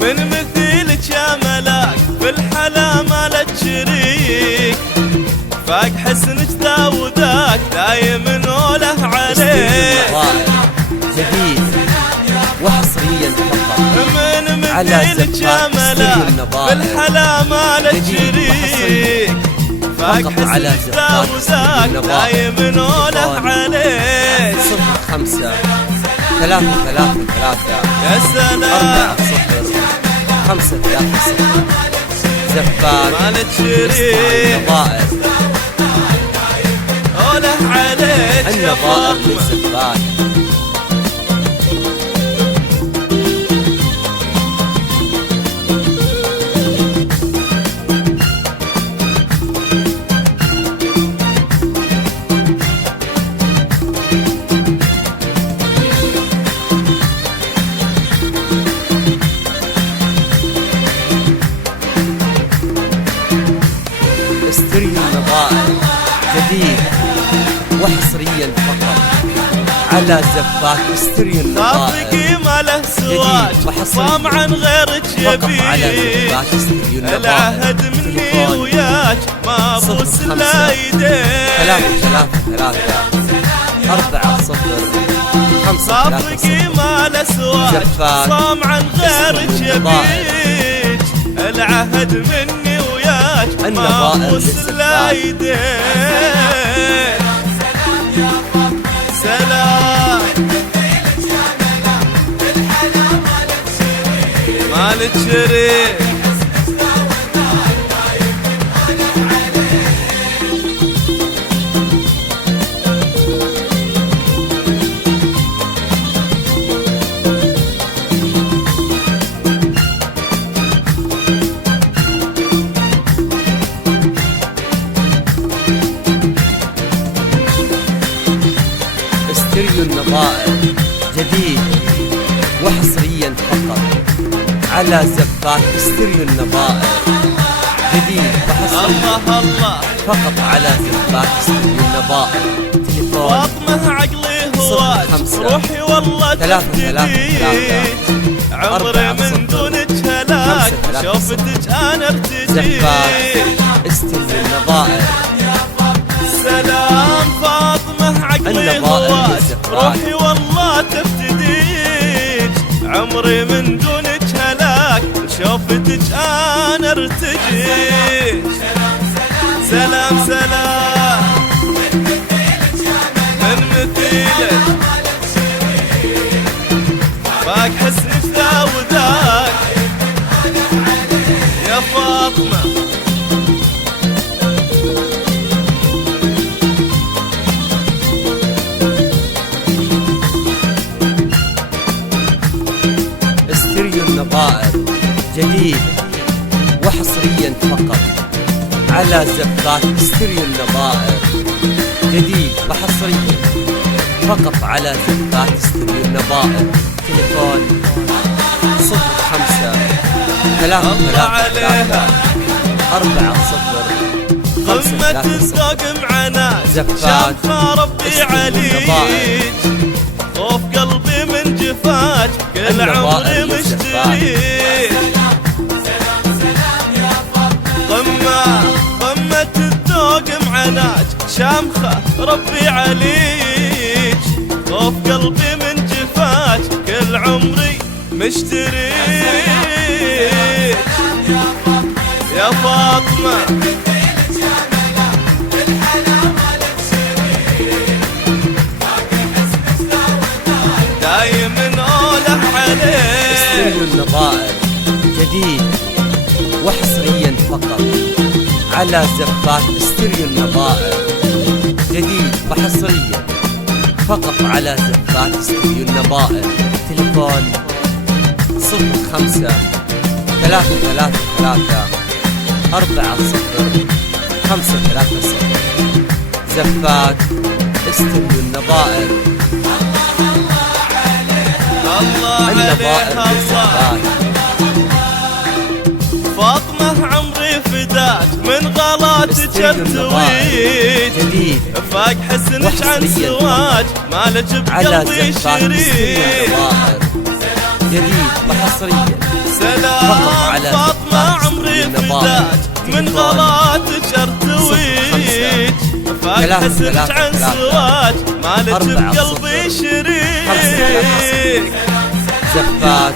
من مثيلك يا ملاك في الحلا ما لك شريك، فاق حسنك ذا وذاك دايم نوله عليك. جديد وحصريا فقط من مثيلك يا ملاك في الحلا ما لك شريك، فاق حسنك ذا وذاك دايم نوله عليك. 05 3 3 3 يا سلام 5 3 0 زفاك ما لك شريك، النظائر نوله عليك يا النظائر فاطمة. للزفاك. استري النظائر جديد وحصريا فقط على زفاك. استري النظائر خافقي ما له سواك صام عن غيرك فقط على يبيك، زفاك. استري النظائر العهد مني وياك ما ابوس الا يديك. 3 3 3 4 0 5 3 خافقي ما له سواك صام عن غيرك يبيك، العهد مني وياك ما ابوس الا يديك. سلام مالك شريك، استري النظائر جديد وحصريا فقط على زفاك. استري النظائر جديد وحصريا الله الله فقط على زفاك. استري النظائر. تليفون فاطمة عقلي هواك روحي والله 3 3 تفتديك، عمري من دونك هلاك شوفتك انا ارتجيك. زفاك استري النظائر. سلام فاطمة عقلي هواك روحي والله تفتديك، عمري من دونك هلاك شوفتك انا ارتجيك. سلام سلام من مثيلك فاق حسنك ذا وذاك يا فاطمة. استري النظائر جديد وحصريا فقط على زفاك. استري النظائر جديد وحصريا فقط على زفاك. استري النظائر. تليفون 05 3 3 4 0 قمة الذوق معناك زفاك شاف ربي عليك، خوف قلبي من جفاك كل عمري مشتريك. قمة الذوق معناك شامخة ربي عليك، خوف قلبي من جفاك كل عمري مشتريك. يا فاطمة دايم نوله عليك. استري النظائر جديد وحصريا فقط على زفاك. استري النظائر جديد وحصريا فقط على زفاك. استري النظائر. تليفون 05 3 3 3 4 0 5 3 0 زفاك. استري النظائر. الله عليها الله. فاطمة عمري في فداك من غلاتك ارتويك جديد فاق حسنك عن سواك مالك بقلبي شريك جديد وحصريا سلام فاطمة عمري فداك من غلاتك ارتويك فاق حسنك عن سواك مالك بقلبي شريك زفاك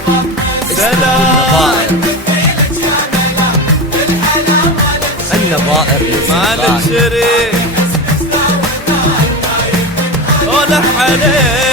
سلام النظائر مالك شريك ولح عليك